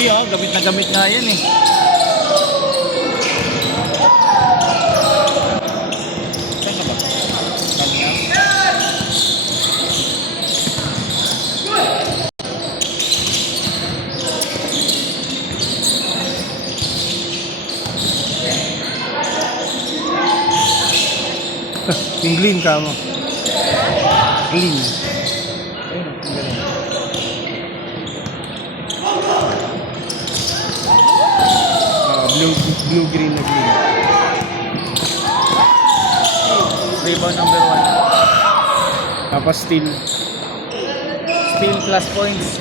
Hindi oh, gamit na gamit nga yan eh. Saan ka ba? Saan nga? Yung green ka mo. Green. Ayun, ang galing. Blue-green na green. Rebound number 1. Tapos steel. Steal plus points.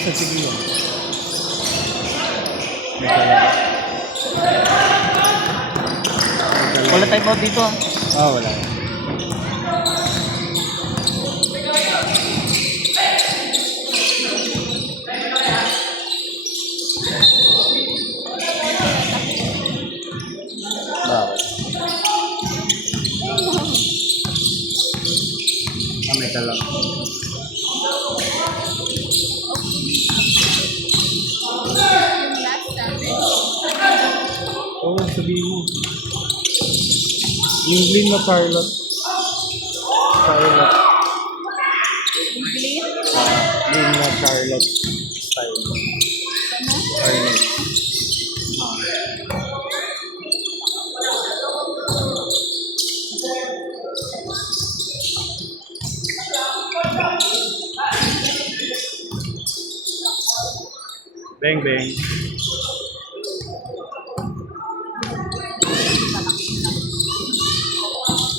Sa sige yun. Wala type out dito ah. Ah, wala. Bakit? May ka lang. Oo, sabihin mo. Yung green na Charlotte. Charlotte. Green na Charlotte style. Charlotte. Bang bang.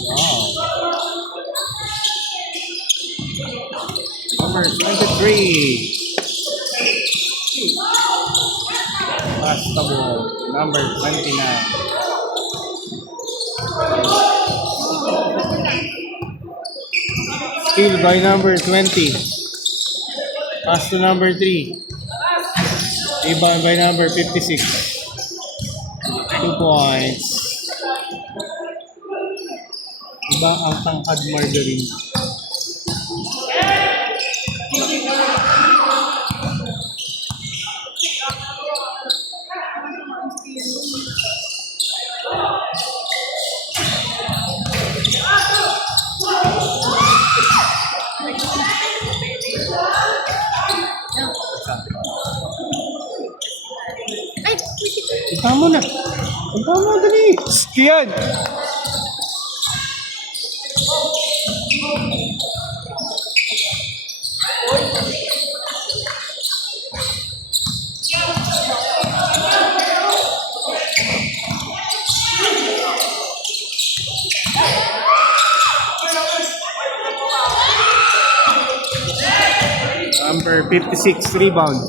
Wow. Number 23. Bastable. Number 29. Steal by number 20. Pass to number 3. Rebound by number 56. 2 points. Iba ang tangkad Margarine. Punta mo na. Punta mo na, dali. Kiyan. Number 56, rebound.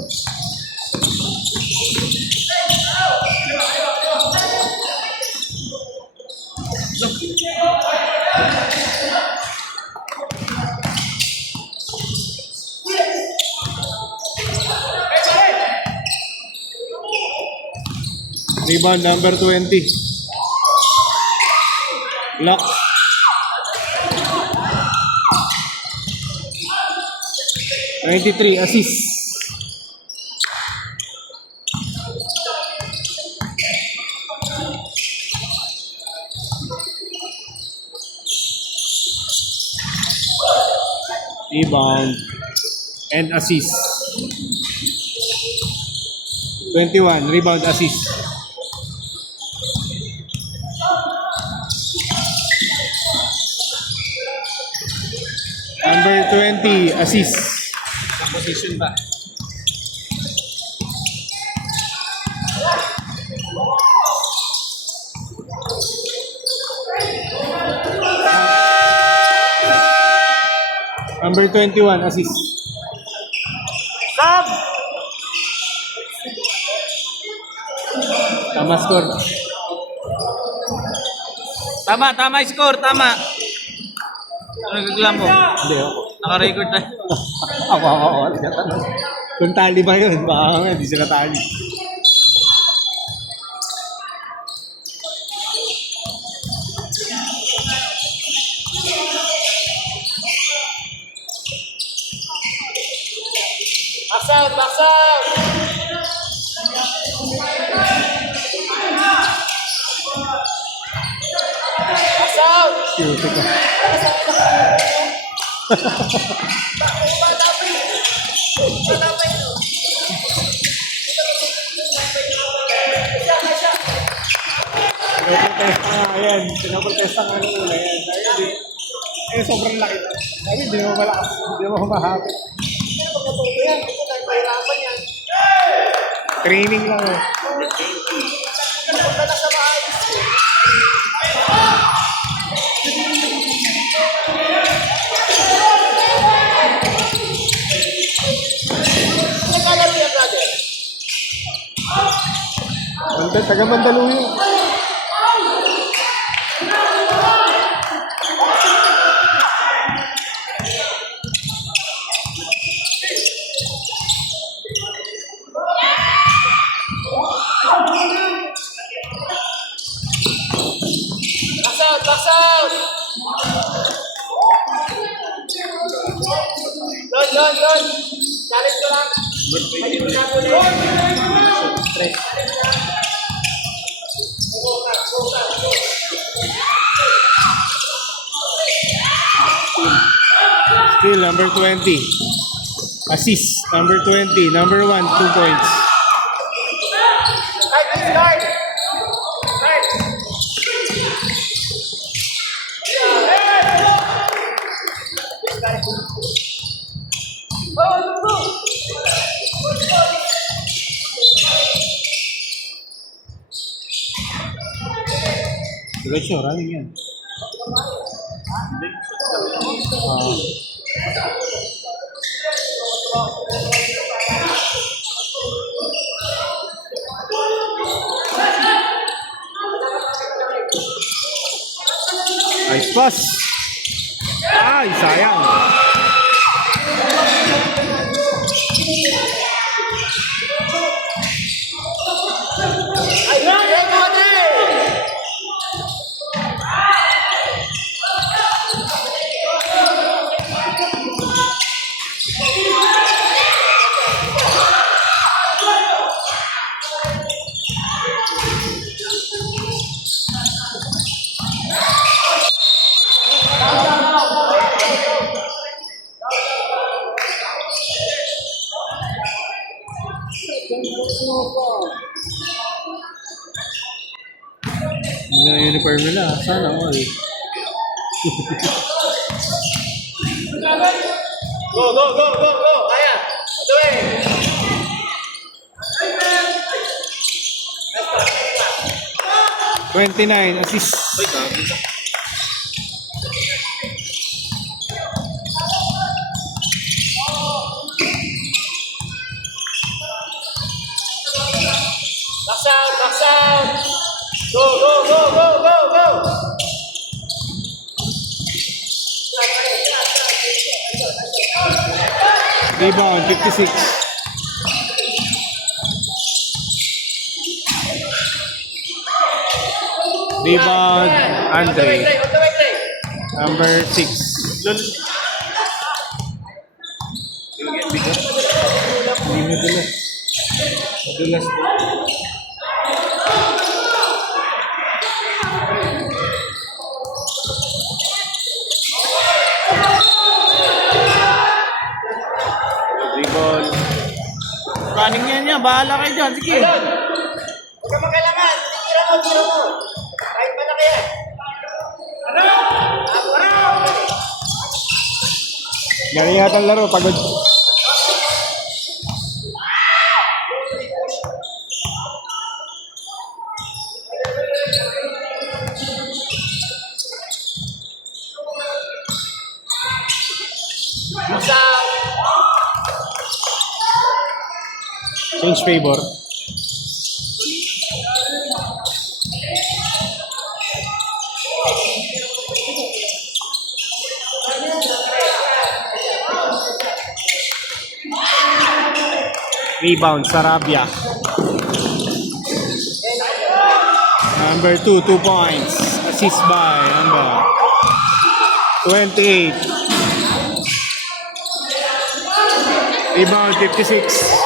Rebound number 20. Block. Three assist. Rebound and assist. 21 rebound assist. Number 20 assist. Position ba? Number 21 assist. Sab! Tama score. Tama, tama score, tama. Ano nagreklamo? Hindi ako. Naka-record tayo. Ako. Kung tali ba yun? Baka nga, hindi sila tali. Box out, box out! Box out! Cute ka. Pinaprotesta nga yan. Pinaprotesta nga nung una yan. Dahil hindi. Eh, sobrang laki. Dahil hindi mo malakas. Hindi mo humahapit. Training lang eh. Nagkalaro yan, brother. Taga Mandaluyong. Box out, box out! Don. Challenge ko lang. Ayun na po na. Still, number 20. Assist, number 20. Number 1, 2 points. Start, start! Start! Diretso, running yan. Nice pass. Ay, sayang. Ay, brother! Hindi na uniform nila. Sana all. Go! Kaya! Tuloy! 29 assist. Box out! Go! Rebound, 56. Rebound, Andre. Number 6. Hindi madulas. Madulas po. Rebound. Running yan niya. Bahala kayo dyan. Sige. Huwag ka makailangan. Tira mo. Kahit malaki yan. Galing yata ang laro, pagod. Box out! Change favor. Rebound, Sarabia. Number 2, 2 points. Assist by number 28. Rebound, 56.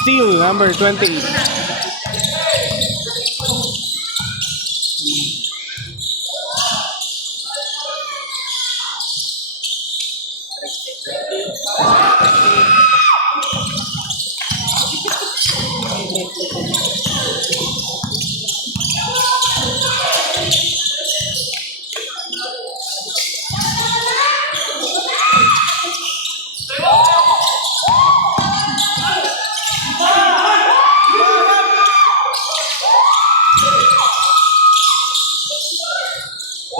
Steal, number 20.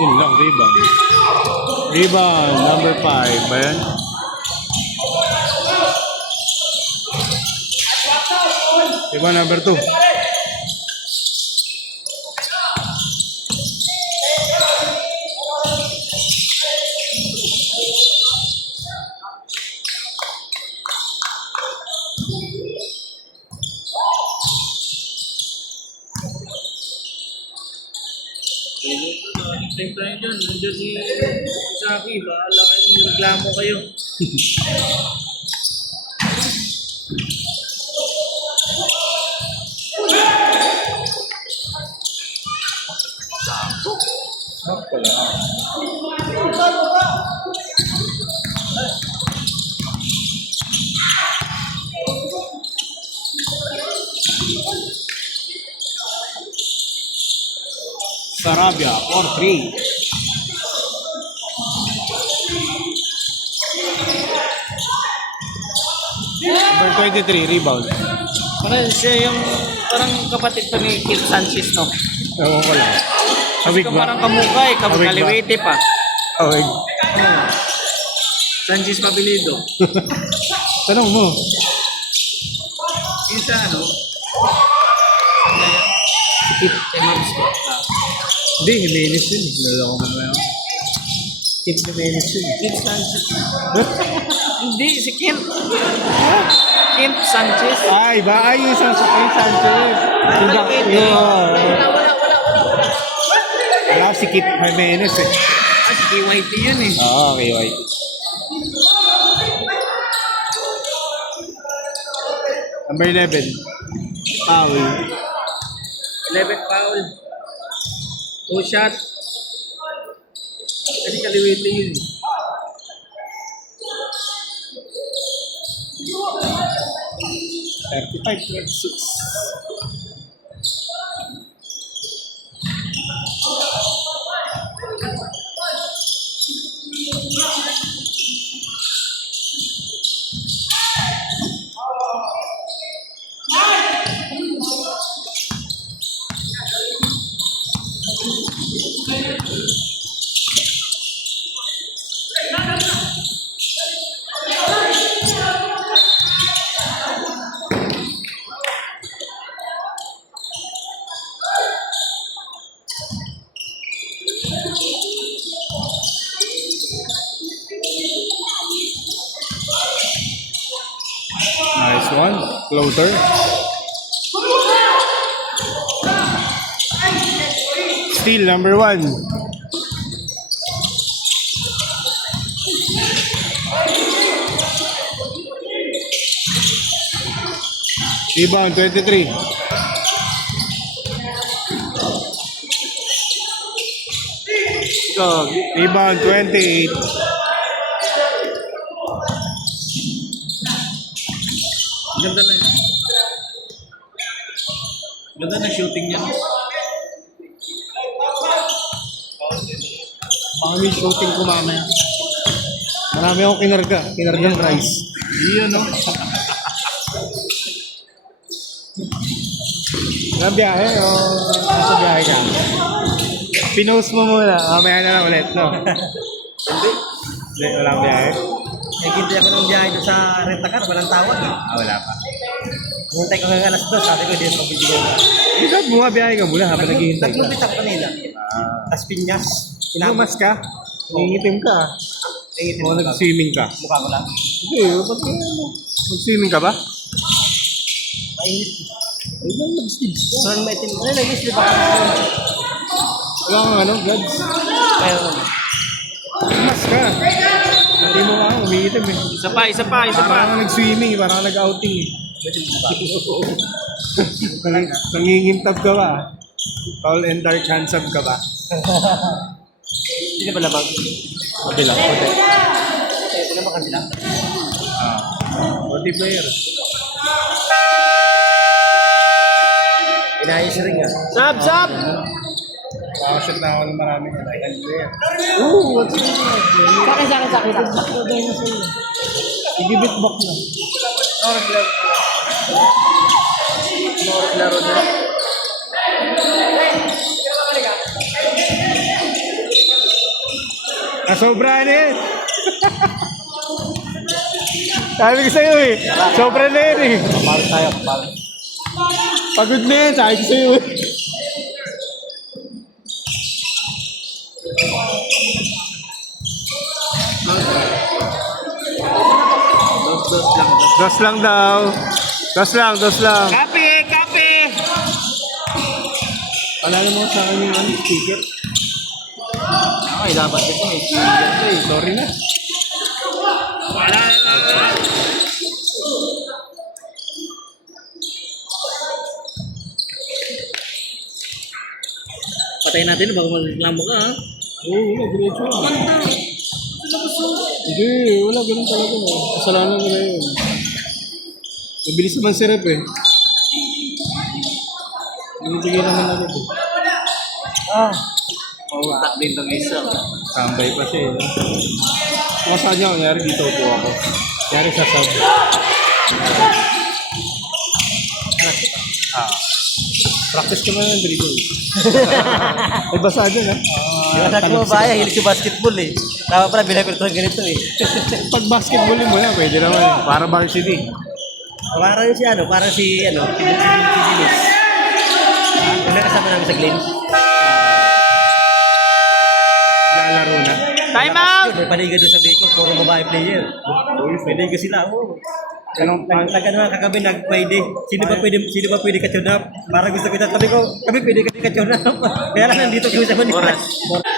Yun lang, rebound. Rebound, number 5 ba yan? Rebound, number 2. Time tayo dyan. Nandiyan si Saki. Bahala kayo. Reklamo kayo. Sarabia, 4-3. Number 23, rebound. Parang siya yung parang kapatid pa ni Kit Sanchez, no? Ewan ko lang. Hawig ba? Parang kamukha eh. Hawig ba? Kaliwete pa. Hawig. Sanchez Pabilido. Tanong mo. Yung sa ano? Kit Emmons ko. Hindi, Jimenez yun. Naloko mo na yun. Kit Jimenez yun. Kit Sanchez. Hindi, si Kit. Kit Sanchez. Ay, ba? Ay, yung Sanchez. Yung Kaliwete. Wala. Wala. Wala si Kit Jimenez eh. Ah, si KYT yun eh. Oo, okay, okay. Number 11. Foul. 11 foul. 2 shot. Kasi kaliwete yun. $35, 26. Nice one. Floater. Steal, number 1. Rebound, 23. Rebound, 28. Ganda na yun. Ganda na shooting niya. Baka may shooting ko mamaya. Marami akong kinargang rice. Yun, no? Walang biyahe o nasa biyahe ka? Pinost mo muna, mamaya na lang ulit, no? Hindi, walang biyahe. Nagkintay ako ng biyahe doon sa rent-a-car, walang tawag eh. Wala pa. Pumunta ko hanggang alas 2, sabi ko, hindi ako bibigyan. Isang bumabiyahe ka mula habang naghihintay ka. Naglupit ako kanina. Las Piñas. Pinamas ka? Nangingitim ka? Nangitim O nag-swimming ka? Mukha ko lang. Hindi, ba't nag-swimming ka ba? Mainit. Ay, lang nag-sleep ka. Sobrang maitim. Ano, nag-sleep ako. Wala kang ano, gloves. Mayroon. Mas ka. Hindi mo nga, umiitim eh. Isa pa. Parang nag-swimming, parang nag-outing eh. Nangingintab ka ba? Tall and dark handsome ka ba? Hindi na ba labang? Kabila, puti. Ito naman kanila. Puti player. Inayos ring ah. Sab! Makakashoot na ako ng maraming like player. Oo, what's it? Sa akin. Igibitbox na. Laro na. Sobra na yan. Sabi ko sa'yo eh. Sobra na yan eh. Kapal tayo, kapal. Pagod na yan. Sabi ko sa'yo eh. Dos lang. Dos lang daw. Dos lang. Kape! Alala mo sa akin yung ano, speaker? Ay, dapat ito eh. Sorry na. Patayin natin bago magreklamo ka, ha? Oo, wala. Diretso. Hindi, wala. Ganun talaga. Kasalanan mo na yun. Mabilis naman si Rep eh. Binibigay naman agad eh. Mautak din itong isa. Tambay pa siya eh. Kung saan niya, kunyari dito upo ako. Kunyari sa sub. Practice ka na ng dribble. Ay, basa dyan ha. Yung anak mo ba, hilig sa basketball eh. Tama pala, bilay ko ito ganito eh. Pag basketballin mo na, pwede naman eh. Para varsity. Parang si ano, si Dennis. Yung nakasama namin sa Glen. Lalaro na. Time out! May paliga doon sa Bicol, puro babae player. Paliga sila, oo. Kagabi nag-pwede. Sino ba pwede ka-tune-up? Parang gusto ko ito. Kami pwede ka-tune-up. Kaya lang nandito kami sa Manila. Oras.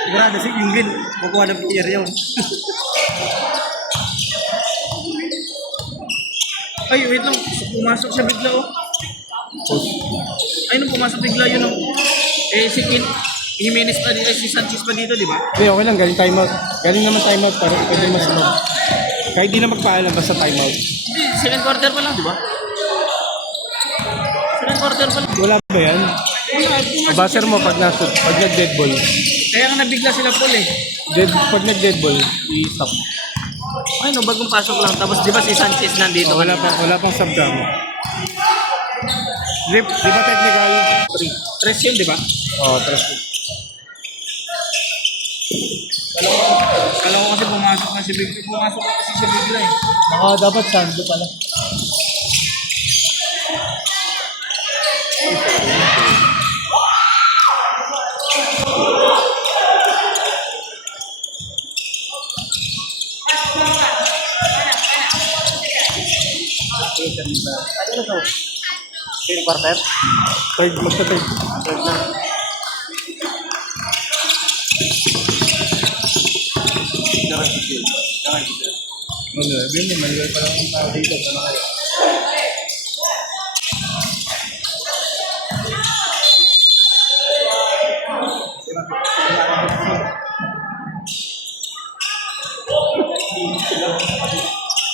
Sigurado si Ingrid. Kukuha ng player yun. Ay, wait lang. Pumasok siya bigla, oh. Ay, nung pumasok bigla yun, oh. Si Jimenez pa dito, si Sanchez pa dito, di ba? Hindi, okay lang. Galing timeout. Galing naman timeout para pwede mas mag... Kahit di na magpaalam, basta timeout. Hindi, second quarter pa lang, di ba? Second quarter pa lang. Wala ba yan? Wala, Baser mo pag nag-dead ball. Kaya nga nabigla sila Paul eh. Pag nag-dead ball, i-stop. Ay, no, bagong pasok lang. Tapos di ba si Sanchez nandito? Wala pang sub ka mo. Di ba technical? 3 yun, di ba? Oo, trust. Kala ko kasi pumasok na si Bigla. Pumasok na kasi si Bigla eh. Dapat sando pala. Ano to? Second quarter? Third, magta-third. Third na. Ano, yun mo, manual pa lang ang tao dito. Ano kaya?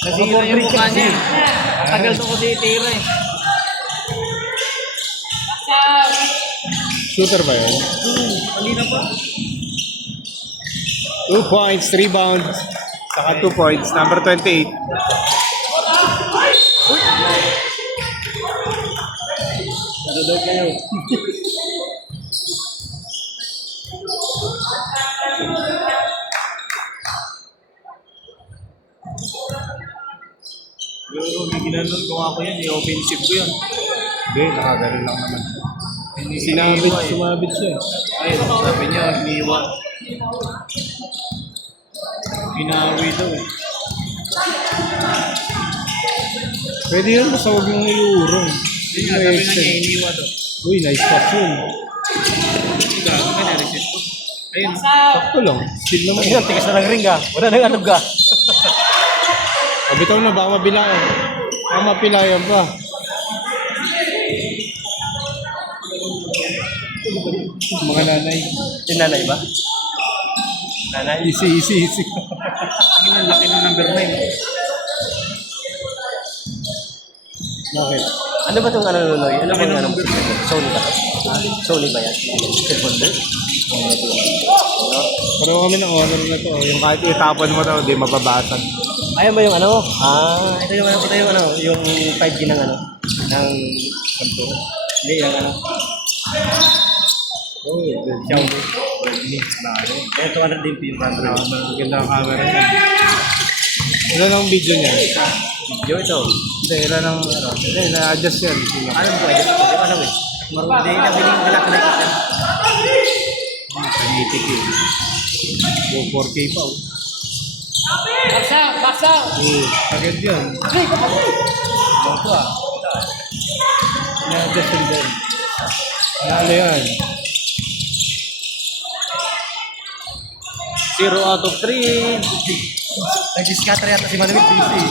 Nasira yung mukha niya. Tagal to kasi itira eh. Shooter ba yun? Kanina pa. 2 points, rebound. Saka 2 points. Number 28. Nadodog kayo. Pero may ginanong kung ako yan, i-offensive ko yan. Hindi, nakagaling lang naman siya. Sinabit, Sumabit siya. Ay, sabi niya, iniwan. Pinawi daw eh. Pwede yun, basta huwag mong iurong. Hindi nga, sabi nga niya, iniwan daw. Uy, nice pass yun. Gago ka, na-reset ko. Ayun. Sakto lang. Still naman. Ayun, tigas na ng ring ka. Wala nang ano ka. Bitaw na, baka mabilayan. Baka mapilayan pa. Mga nanay. Yung nanay ba? Nanay? Easy. Sige na, laki ng number 9. Bakit? Ano ba itong ano Loy? Ano ba yung ano? Sony ba ito? Sony ba yan? Cellphone ba? Pareho kami ng honor na to. Yung kahit itapon mo daw, di mababasag. Ayan ba yung ano? Ito yung ano, yung 5G ng ano? Ng Samsung. Hindi, yung ano. Oh, Xiaomi. Lalo. Kaya 200 din yung camera. Maganda ang camera niya. Ilan ang video niya? Video ito. Hindi, ilan ang ano? Hindi, na-adjust yan. Alam ko, hindi ko alam eh. Hindi na piling galak-galak yan. Panitik eh. 4K pa oh. Baksa! Agad yan. Bago ah. Na-adjust yun din. Ano yan? 0 out of 3. Nag-scatter yata si Malamig busy.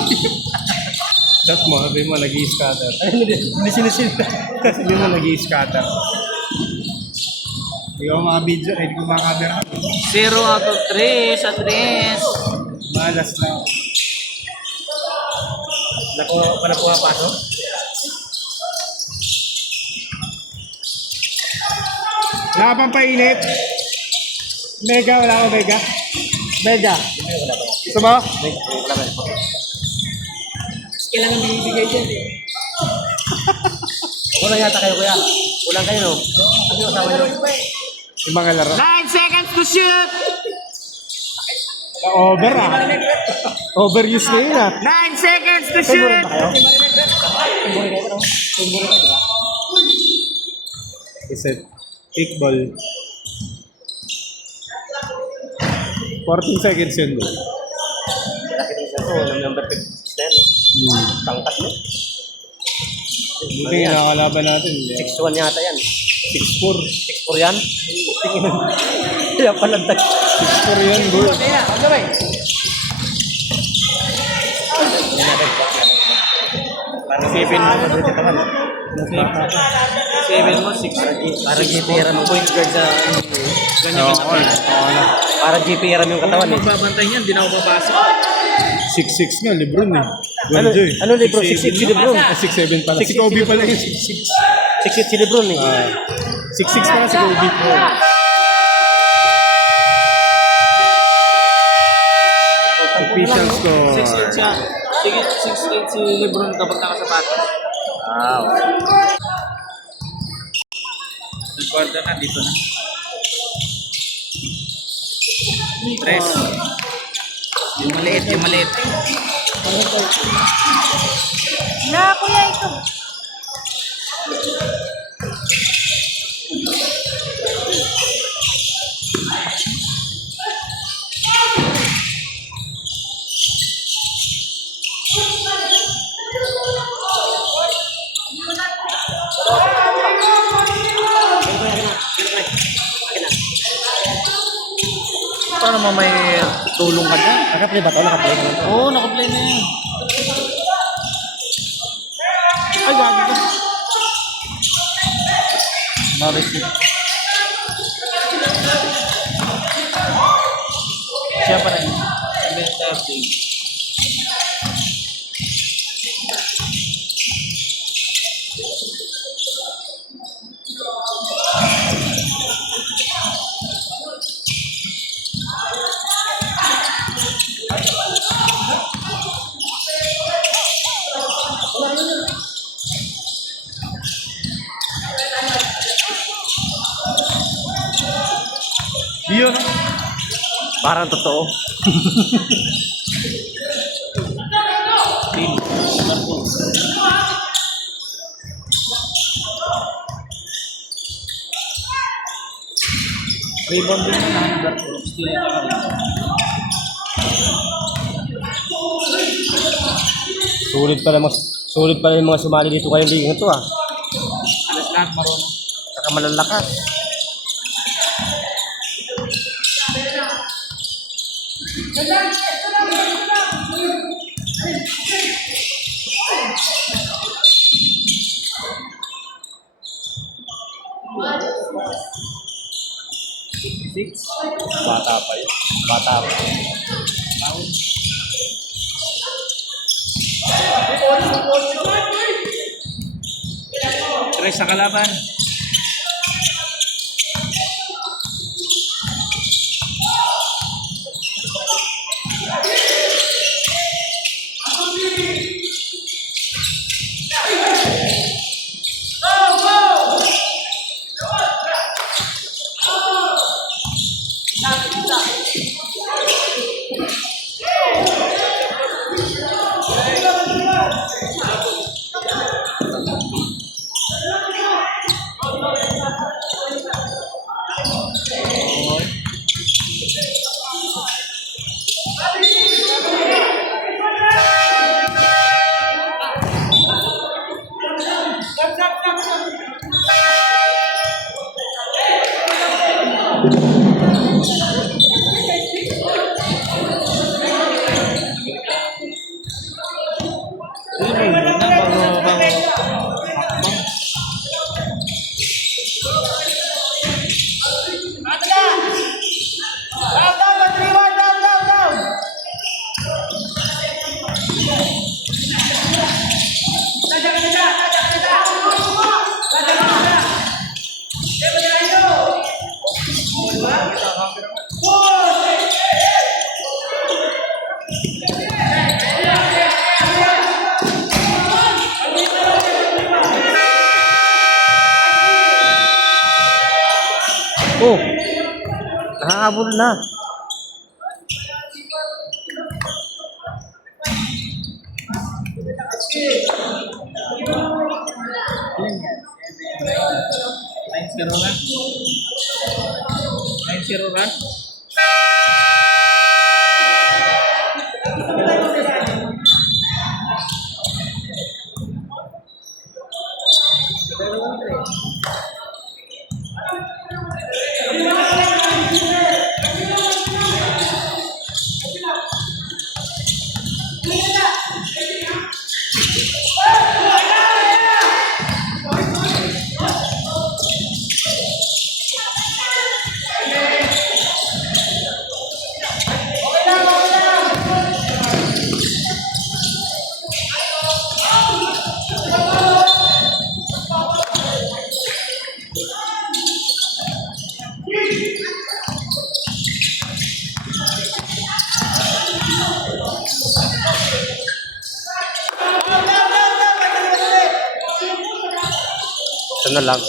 Shot mo, sabi mo, nag-i-scatter. Hindi sinisin. Sabi mo, nag-i-scatter. Hindi ko mga video, hindi ko mga camera. 0 out of 3 sa 3. Malas lang. Panakuha pa no? Wala ka pang painit? Mega, wala ka mega? Mega. Gusto mo? Kailangan binibigay dyan eh. Kulang yata kayo kuya. Kulang kayo no? Ano yung asawa nyo? Yung mga laro. 9 seconds to shoot! Over ah. Overuse na yun ah. 9 seconds to Tumburin shoot! ba kayo? Tumburin kayo no? Tumburin kayo ba? Reset. Kickball. 14 seconds yun bro. Laki ng ito. Number 56 na yan no? Tangkat no? Buti nakakalaban natin. 6-1 yata yan. 6-4. 6-4 yan? Kaya pala 6-4 yan bro. Parang 7 mo na katawan. 7 mo, 6. Para GPR mo. Point guard sa NBA. Ganyan Oo, ka na. oo na. Para GPR mo yung katawan eh. Magbabantay niyan, di na ako papasok. 6-6 nga, Lebron eh. Ano, Ganda eh. ano Lebron? 6'6 si Lebron. 6-7 pala. Si Kobe pala yung 6-6. 6'6 si Lebron eh. 6-6 pala si Kobe. Official score. 6'8 siya. Sige, 6'8 si Lebron kapag nakasapatos. Wow. Recorder na, dito na. 3. Yung maliit, yung maliit. Na, kuya, ito. Paano mo may tulong ka dyan? Nakaplay ba ito? Nakaplay ka lang. Oo, nakaplay na yan. Ay, gagi ka. Maris. Siya pa rin. Mental thing. Yun. Parang totoo. Team. Liverpool. Rebound din na Liverpool. Still at saka rebound. Sulit pala yung mga sumali dito kayong liga to ah. Alas lahat marunong. Saka malalakas. Bata pa yun. Bata pa. Tres sa kalaban. Oh! Nakahabol na. Nine zero run. 9-0 run. Ito na lang.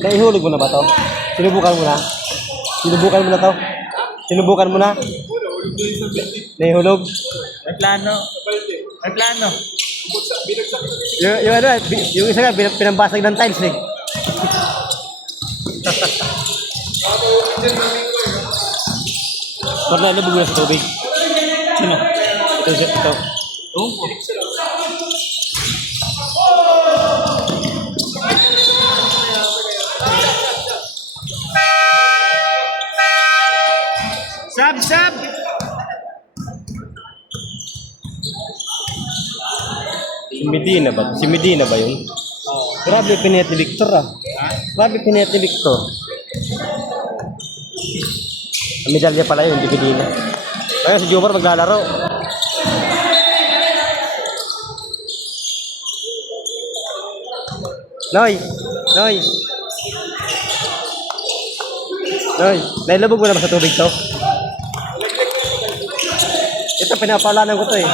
Naihulog mo na ba to? Sinubukan mo na? Sinubukan mo na to? Sinubukan mo na? Naihulog? May plano. May plano. Yung ano, yung isa nga, pinambasag ng tiles eh. Ba't na nabog na sa tubig? Sino? Ito. Oo. Sab! Si Medina ba? Si Medina ba yun? Grabe pinayat ni Victor ah. Grabe pinayat ni Victor. Ang medalya pala yun, hindi Medina. Kaya si Jomar maglalaro. Noy! Noy! Noy! Nailabog mo na ba sa tubig to? Ito, pinapaulanan ko to eh.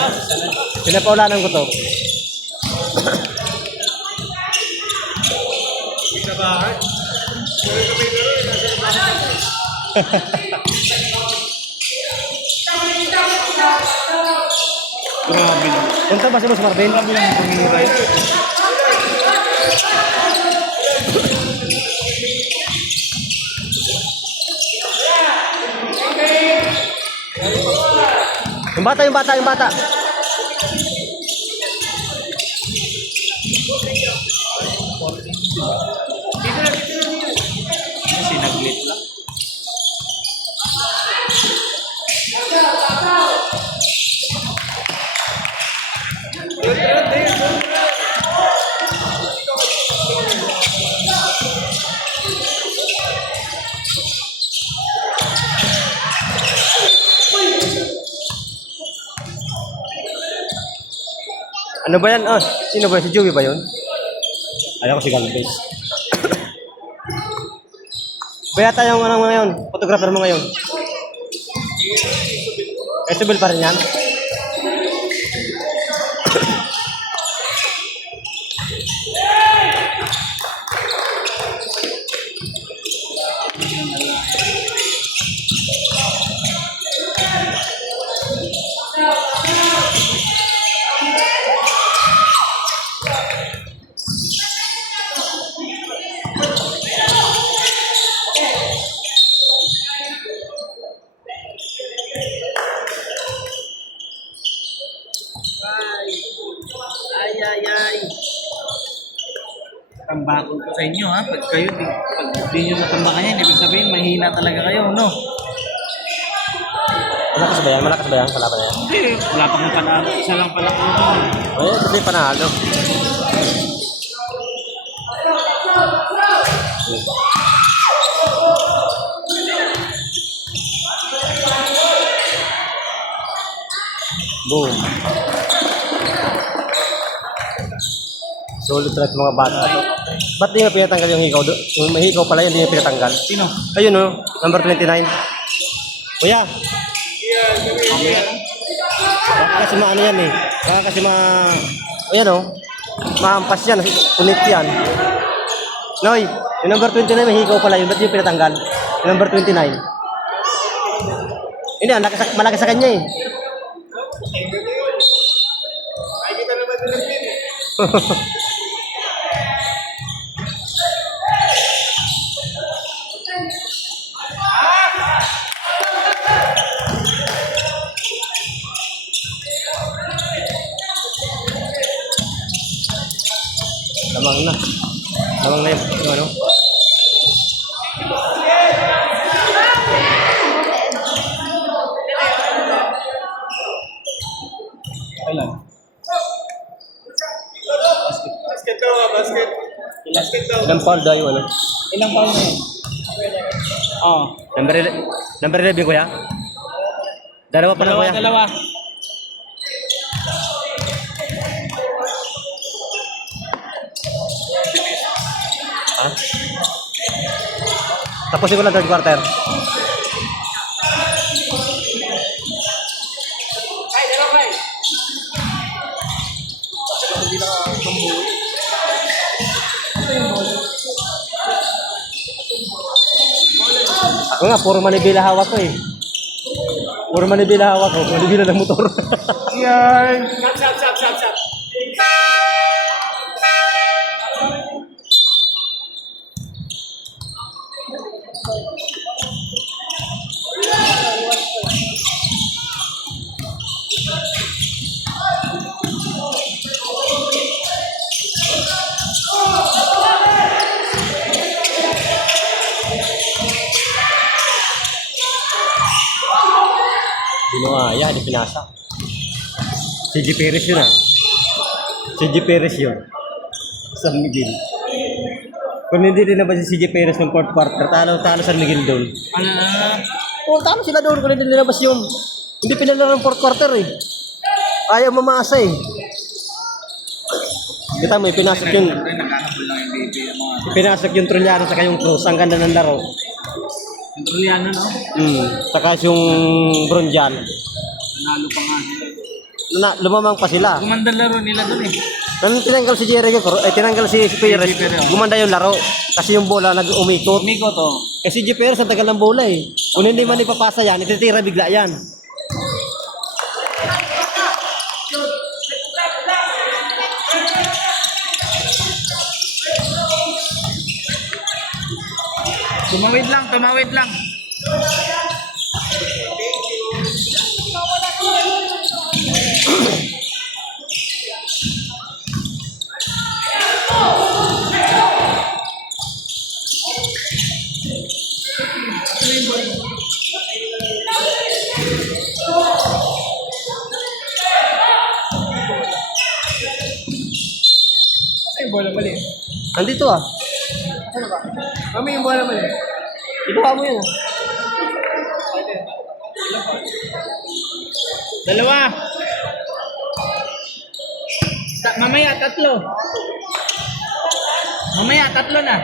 Pinapaulanan ko to. Grabe lang. Punta ba si Boss Marvin? Grabe lang yung pangihiray. Yung bata. Sinaglit lang. Ano ba yan? Ah, sino ba? Si Joey ba yun? Ayaw ko si Galvez. Kaya tayo ng ano ngayon? Photographer mo ngayon? Festival pa rin yan? Ay. Tambakol ko sa inyo ha. Pag di nyo natambakan yan, ibig sabihin mahina talaga kayo, no? Malakas ba yan? Kalaban na yan? Hindi, wala pang panalo. Isa lang pala ko. Ay, kasi panalo. Boom. Solid talaga sa mga bata. Ba't di nga pinatanggal yung hikaw? Yung mahikaw pala yun, di nga pinatanggal. Sino? Ayun o, number 29. Kuya. Baka kasi maano yan eh. Baka kasi ayan o. Maampas yan. Punit yan. Noy, yung number 29 may hikaw pala yun. Ba't yung pinatanggal? Yung number 29. Hindi, malaki sa kanya eh. Lamang na yung ano. Kailan? Ilang foul daw yung ano? Ilang paul na yun? Oo. Number 11 kuya? Dalawa pa lang kuya? Dalawa. Ha? Tapusin ko lang third quarter. Ako nga, puro manibila hawak ko eh. Puro manibila hawak ko. Manibila ng motor. Yan! Sap. Binuaya, di pinasa. Si G. Perez yun ah. Si G. Perez yun. San Miguel. Kung hindi din naman si CJ Perez ng fourth quarter, talo San Miguel doon. Oo, talo sila doon kung hindi nilabas yung... Hindi pinalaro ng fourth quarter eh. Ayaw mamasa eh. Kita mo, pinasok yung... Siyempre, nagkakabol lang yung baby. Yung mga Pinasok yung Tronjano sa yung Cruz. Ang ganda ng laro. Kontroliano, no? Saka yung Bronjan. Nanalo pa nga sila. Lumamang pa sila. Gumanda laro nila doon eh. Nang tinanggal si Jericho, tinanggal si Perez, gumanda yung laro. Kasi yung bola nag-umikot. Umigo to. Kasi si Perez ang tagal ng bola eh. Kung hindi man ipapasa yan, ititira bigla yan. Tumawid lang, tumawid lang. Yung bola mali. Nandito ah. Mami, yung bola mali. Ibuha mo yun. Dalawa. Mamaya, tatlo. Mamaya, tatlo na.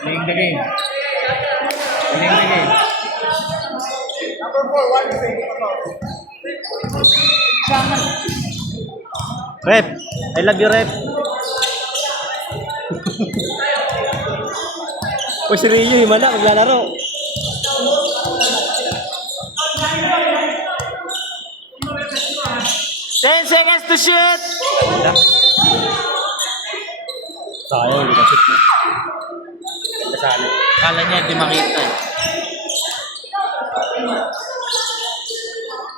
Playing the game. Playing the game. Rep. I love you, Rep. O si Rio, himala, maglalaro. Ten seconds to shoot! Sayang, hindi ka-shoot na. Kasali. Kala niya di makita eh.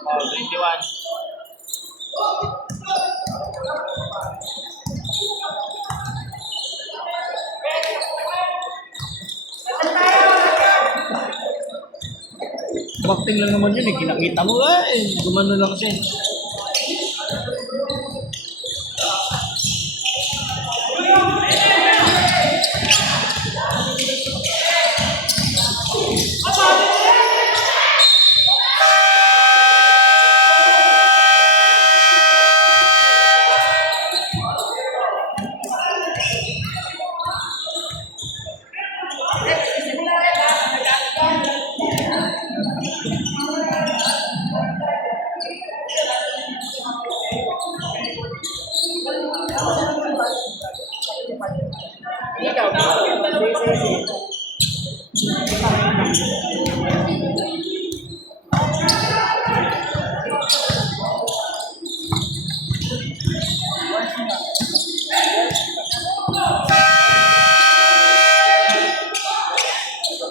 Oh, 21. Bakting lang naman yun eh. Kinakita mo gumano lang kasi.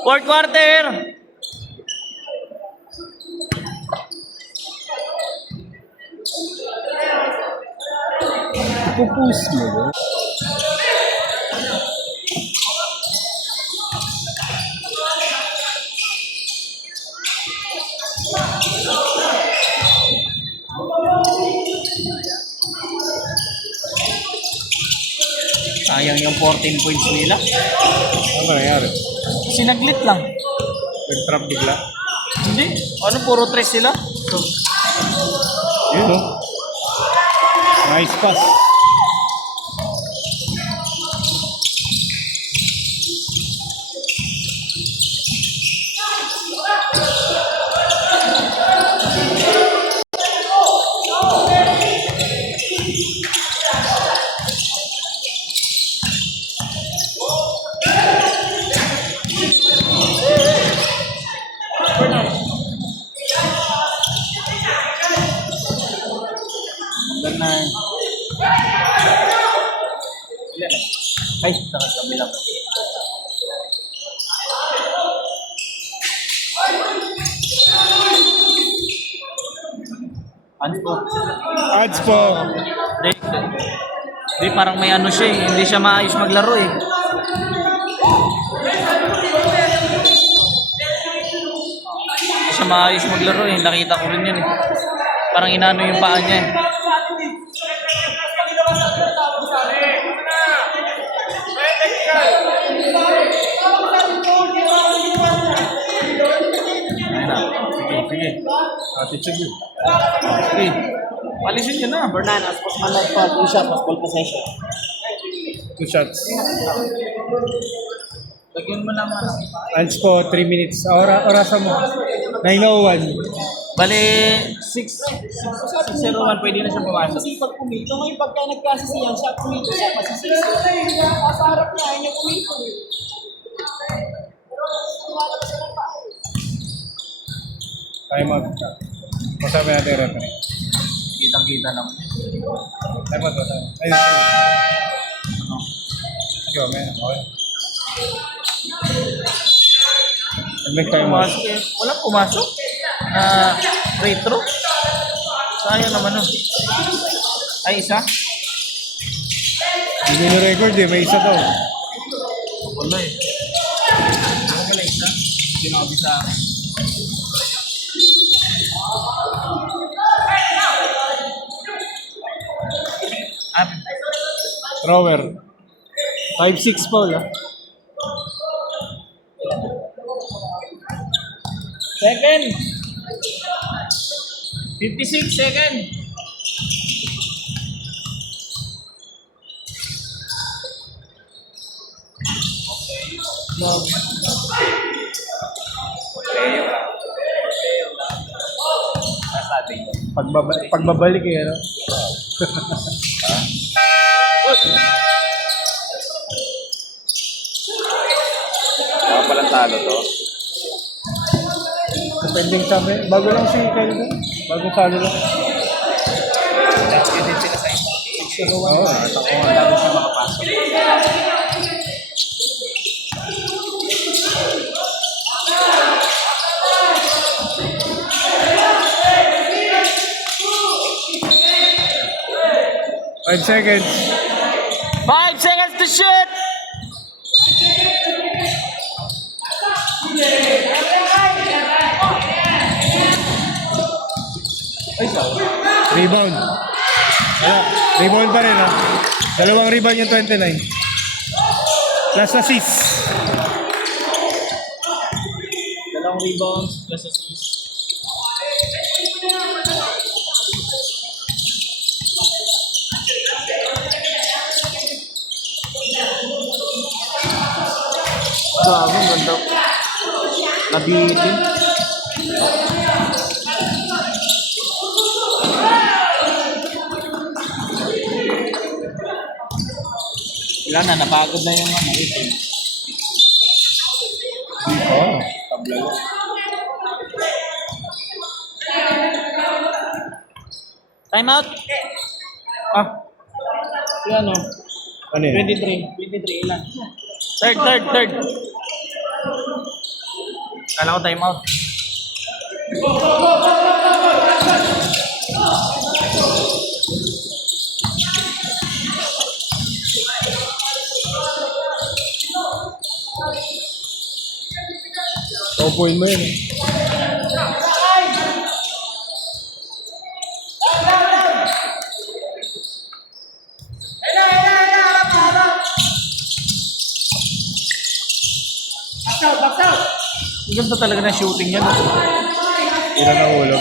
Fourth quarter. Pupus mo ba? Sayang yung 14 points nila. Ano ba nangyari? Sinaglit lang. Nag-trap bigla. Hindi. Ano, puro 3 sila? Yun oh. Nice pass. Ganun. Ay, nakasami lang. Ano po? Odds po. Break. Hindi, parang may ano siya eh. Hindi siya maayos maglaro eh. Hindi siya maayos maglaro eh. Nakita ko rin yun eh. Parang inano yung paa niya eh. Sige. Attitude yun. Sige. Palisin nyo na. Bernan, as man like foul, 2 shot, was ball possession. 2 shots. Lagyan mo lang ano. Anspo, 3 minutes. Orasan mo. 9:01. Bali, 6:01 pwede na siya pumasok. Kasi pag pumito, ngayon pagka nagkasisiyan siya, pumito siya, masisisi. Sa harap niya, ayaw niya pumito. Time out. Masabi natin referee. Kitang-kita naman. Time out. Ayun. Sige, okay. Nag-time out. Pumasok eh. Walang pumasok. Na retro. Sayang naman nun. Ay, isa? Hindi na record eh. May isa daw. Wala eh. Ako pala isa. Sinabi sa akin. Ah, Thrower. 5-6 foul ah. second. 56 second. Pagbabalik eh, ano? Baka palang talo to. Depending sa amin. Bago lang si Kyle. Bagong salo lang. Oo. Lalo siya makapasok. Five seconds. 5 seconds to shoot. Rebound. Wala. Rebound pa rin ah. Dalawang rebound yung 29. Plus assist. Dalawang rebounds plus assist. Grabe, ang ganda. Nabitin. Wala na, napagod na yung ano, itim. Oo. Tabla lang. Time out. Ah. Yan o. Ano yun? 23 ilan? Third. Kala ko time out. Topoin mo yun eh. Ang ganda talaga ng shooting yan. Ilan ang ulo.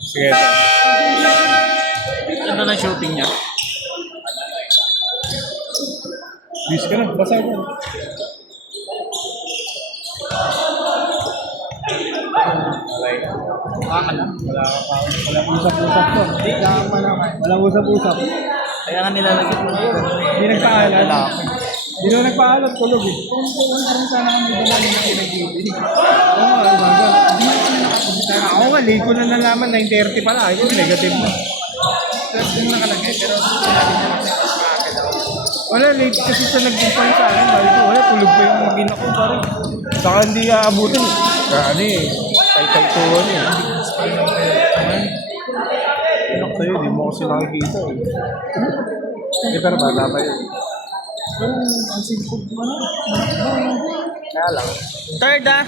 Sige. Ang ganda ng shooting niya. Bis ka na. Basa ka. Wala ka pa. Walang usap-usap to. Walang usap-usap. Kaya nga nilalagyan mo na yun. Hindi nagpaalam. Hindi na nagpaalam. Tulog eh. Ako nga, late ko na nalaman. 9:30 pala. Ay, negative na. Wala, late kasi siya nag-inform sa akin. Dahil ko, wala, tulog pa yung magina ko. Parang, saka hindi aabutin. Kaya ano eh, 5-2 eh. Sa'yo, di mo ko sila nakikita eh. Hindi, pero bata pa yun. Ang simple mo na. Kaya lang. Third ah.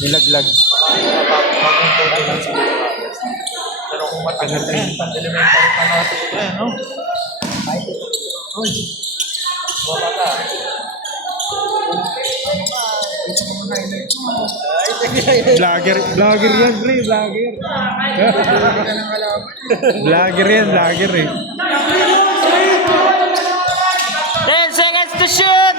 Nilaglag. Pero kung matagal na yan, pang-elementary pa natin ito eh, no? Wala ka. Vlogger yan, pre. Vlogger. Vlogger yan, vlogger eh. 10 seconds to shoot!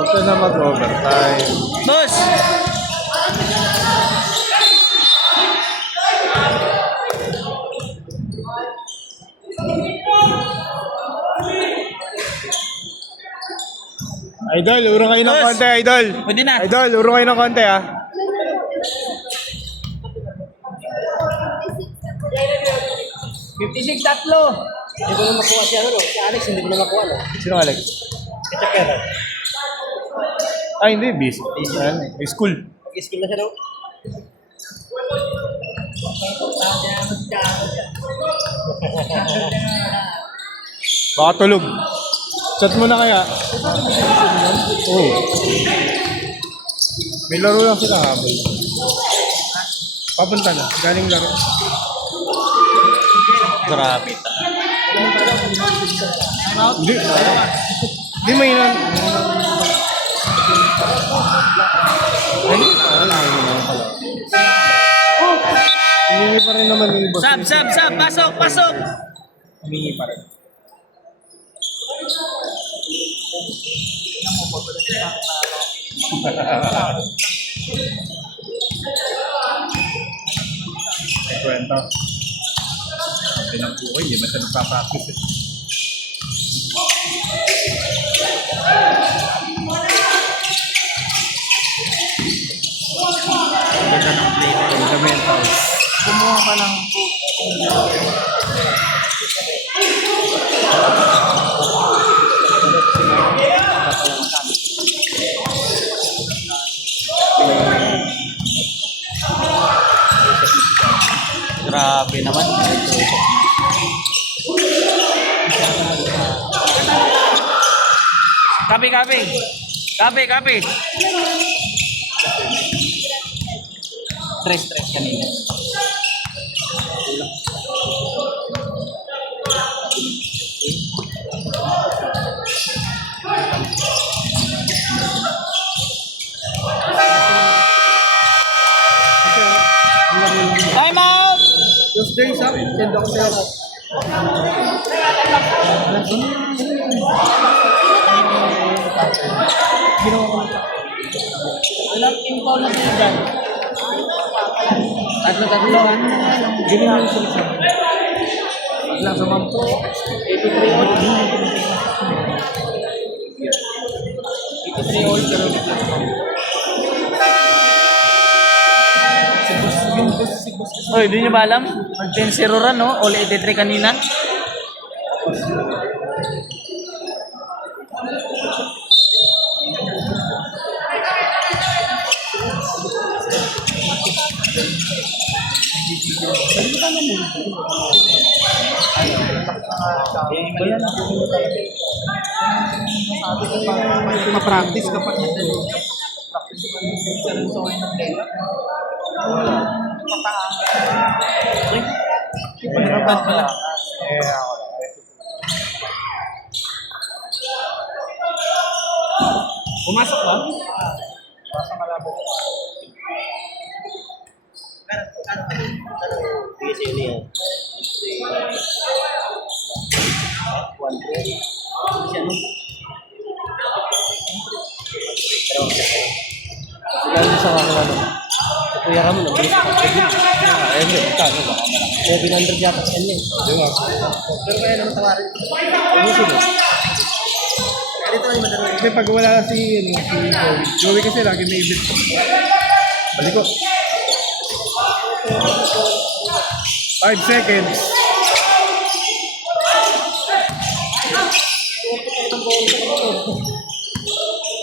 Huwag ka na mag-overtime. Boss! Idol, urong kayo ng Boss! konti, idol. Pwede na. Idol, urong kayo ng konti, ah. tatlo. Hindi ko na makuha si ano, no? Si Alex, hindi ko na makuha, no? Sino Alex? Kachakera. Ay, hindi. Busy. Ano eh. May school. Mag-skill na siya, no? Baka tulog. Chat mo na kaya. Oo. May laro lang sila habol. Papunta na. Galing laro. Grabe. Hindi. Hindi may ilan. Ay, wala naman pala. Hindi pa rin naman yung boss. Sab! Pasok! Humingi pa rin. Kwenta. Sabi ng buhay, hindi ba siya nagpa-practice eh. Ganda ng play. Fundamentals. Kumuha ka ng grabe naman. Kape. Stress kanina. Time out! Those days, ha? Send ako sa'yo. Ginawa ko lang. Walang info na sila dyan. Tatlo, ha? Ginawa ko sila. Lang sa mampo. 83 old. 83 old, pero Oy, di nyo ba alam? Mag 10-0 run, no? All 83 kanina. ma-practice kapag Pahirapan pala. pumasok ba? Lalo sa kakilala mo. Kuya ka mo, nag-base ka. Ayun, magkano ba? 700 yata sa kanya. Di ba? Pero kaya naman tawarin. Ano sila? Ganito ay madami. Kasi pag wala si Joey kasi lagi may ibig. Balik ko. 5 seconds.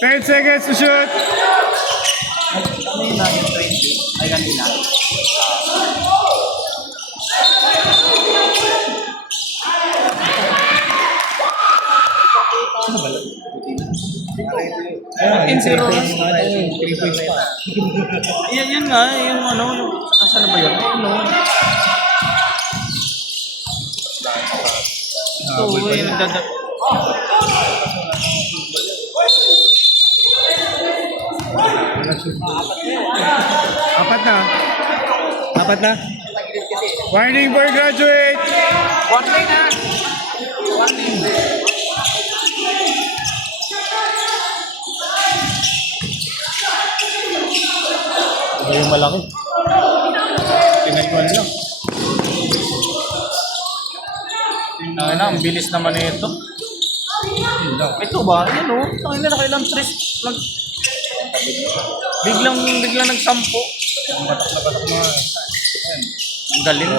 10 seconds to shoot. Ano yung naging 20? Ay, kanina. In zero. Yan nga, yung ano, yung, asan na ba yun? Ano? Ito, yung nagdadag. Apat na. Apat na. Warning for graduate. Warning na! Warning. Ito yung malaki. Pinayuan lang. Ang bilis naman ito. Ito ba? Yan o. Ang ina nakailang tres. Biglang nagsampo. Batak na mga. Ang galing.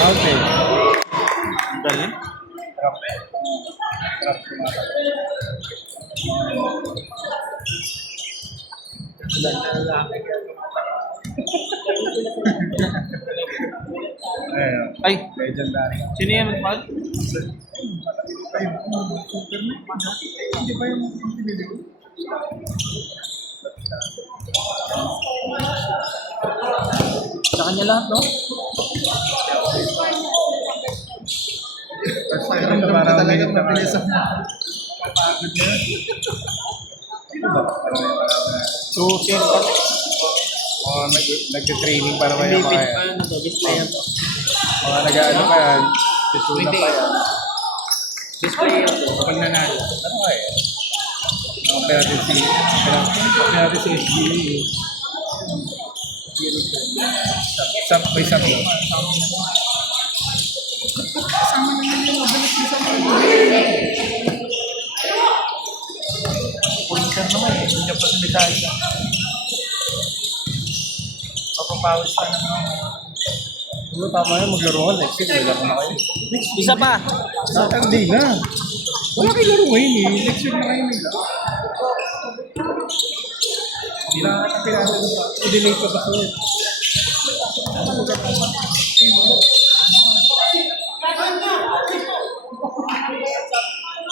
Okay. Ang galing. Ayun. Ay, Legendary. sino yan magmahal? Sa kanya lahat, no? Talaga mabilis ang Shooter pa. nag-training para may mga yan. Ano to? Display yan to. Mga nag-ano pa yan. Sisuna pa yan. Display yan to. Kapag nanalo. Ano kaya? Kapag natin si SGE. May sabi. Pointer naman eh. Hindi niya pa sumitay siya. Papapawis pa naman. Ano tama yun, maglaro ka next week. Wala ko na kayo. Isa pa. Saturday na. Wala kayo laro ngayon eh. Next week na kayo nila. Hindi na natin i-delay pa kasi.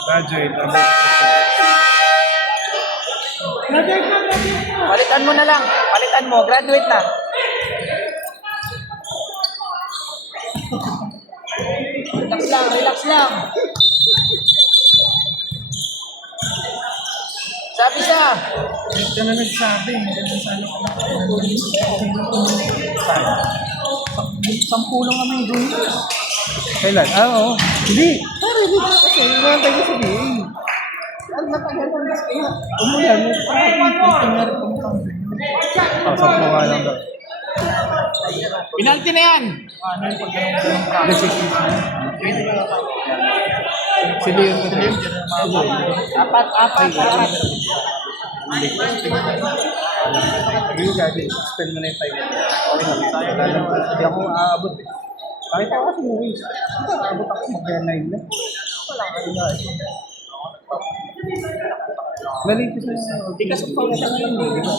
Graduate. Palitan mo na lang. Palitan mo. Graduate na. Relax lang. Relax lang. Sabi siya. Hindi ka na nagsabi. Sampulong kami doon. Kailan? Oo. Hindi. Pare, kasi naman tayo sabihin. Ang matagal ng mas kayo. Umulan mo pa. Tingnan ko mo kang pasok mo nga lang daw. Penalty na yan. Ano yung pagkakang ka? Si Leon ko din. Apat. Hindi ko gagawin. Spend mo na yung time. Okay lang. Sayang. Hindi ako aabot eh. Bakit ako kasi movies? Aabot ako mag-9 na. Wala ka rin Nalito sa Hindi kasi pa siya ngayon. Di ba?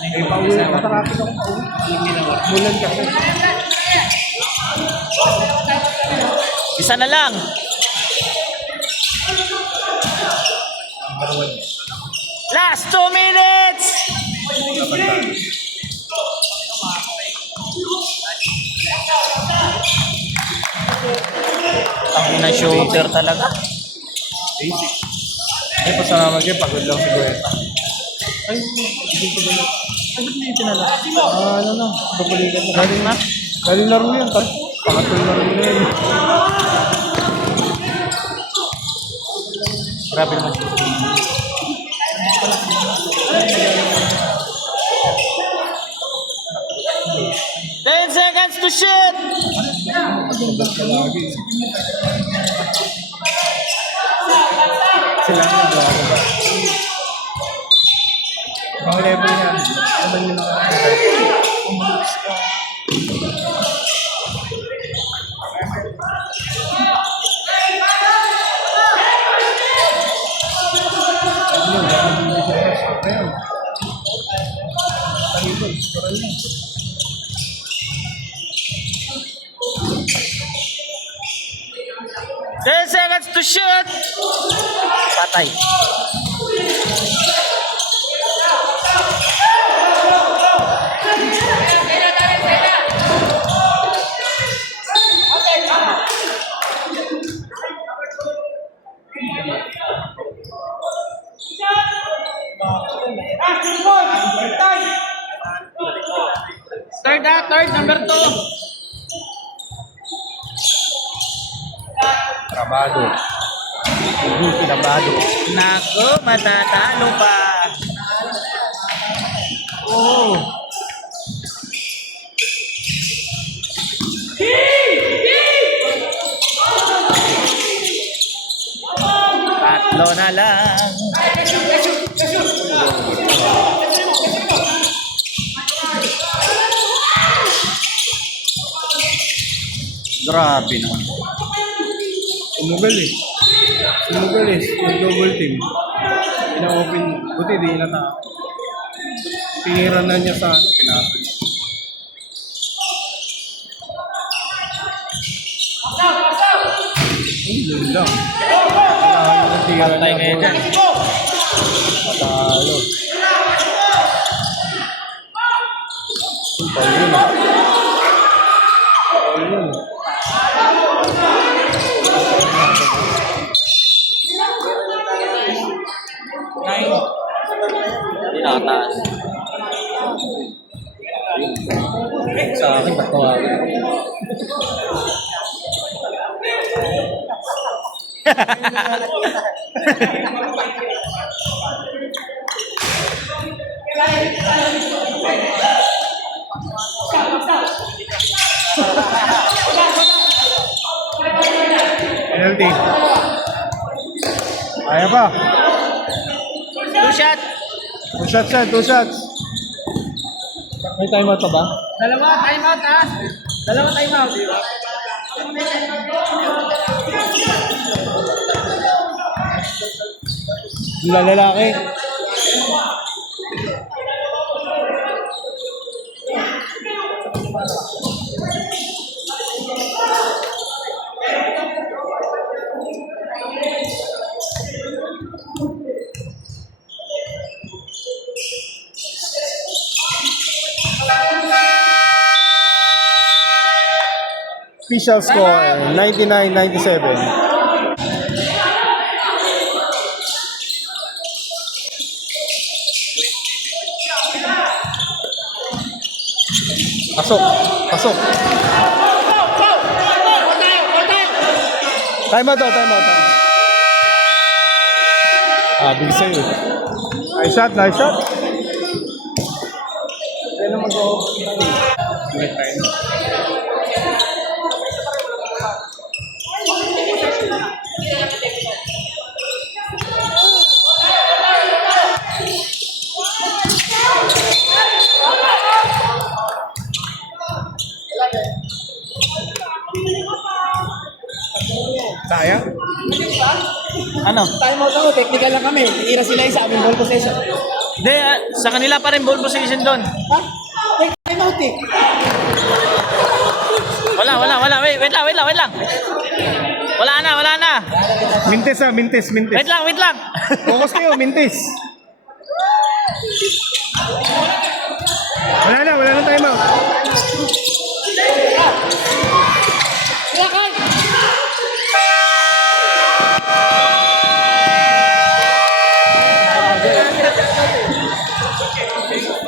May pauwi na matarapin ako pauwi. Mulan kasi. Isa na lang. Last 2 minutes! Ang ina shooter talaga. Basic. Ay, pasalamat kayo. Pagod lang si Gueta. Ay, hindi ko ba na. Ay, ba't hindi tinala? Ano na. Babalikan na. Galing na. Galing laro yan. Pangatol laro na yun. Grabe naman. Ten seconds to shoot! Sila ang nagawa ba? Iwasan nyo na. Ayan. 10 seconds to shoot! Patay. Third, number 2. Trabado. Trabado. Nako, matatalo pa. Oh. Tatlo na lang. Grabe naman. Sumugal eh. Yung double team. Ina-open. Buti di na na. Tinira na niya sa pinapin. Yun lang. Patay kayo dyan. Matalo. Foul yun. Foul yun. Hindi nakataas. Sa akin, ba't tawagin? Penalty. Kaya pa. 2 shot. 2 shots yan, 2 shots. May timeout pa ba? Dalawa, time out ha. Dalawa time out. Lalaki. Official score, 99-97. Pasok. Pasok. Time out. Big sa'yo. Nice shot. Kaya naman ko. Sayang. Ano? Time out ako, technical lang kami. Tira sila yung sa aming ball possession. Hindi, sa kanila pa rin ball position doon. Ha? Time out eh. Wala. Wait lang. Wala na. Mintis. Wait lang. Focus kayo, mintis. Wala na.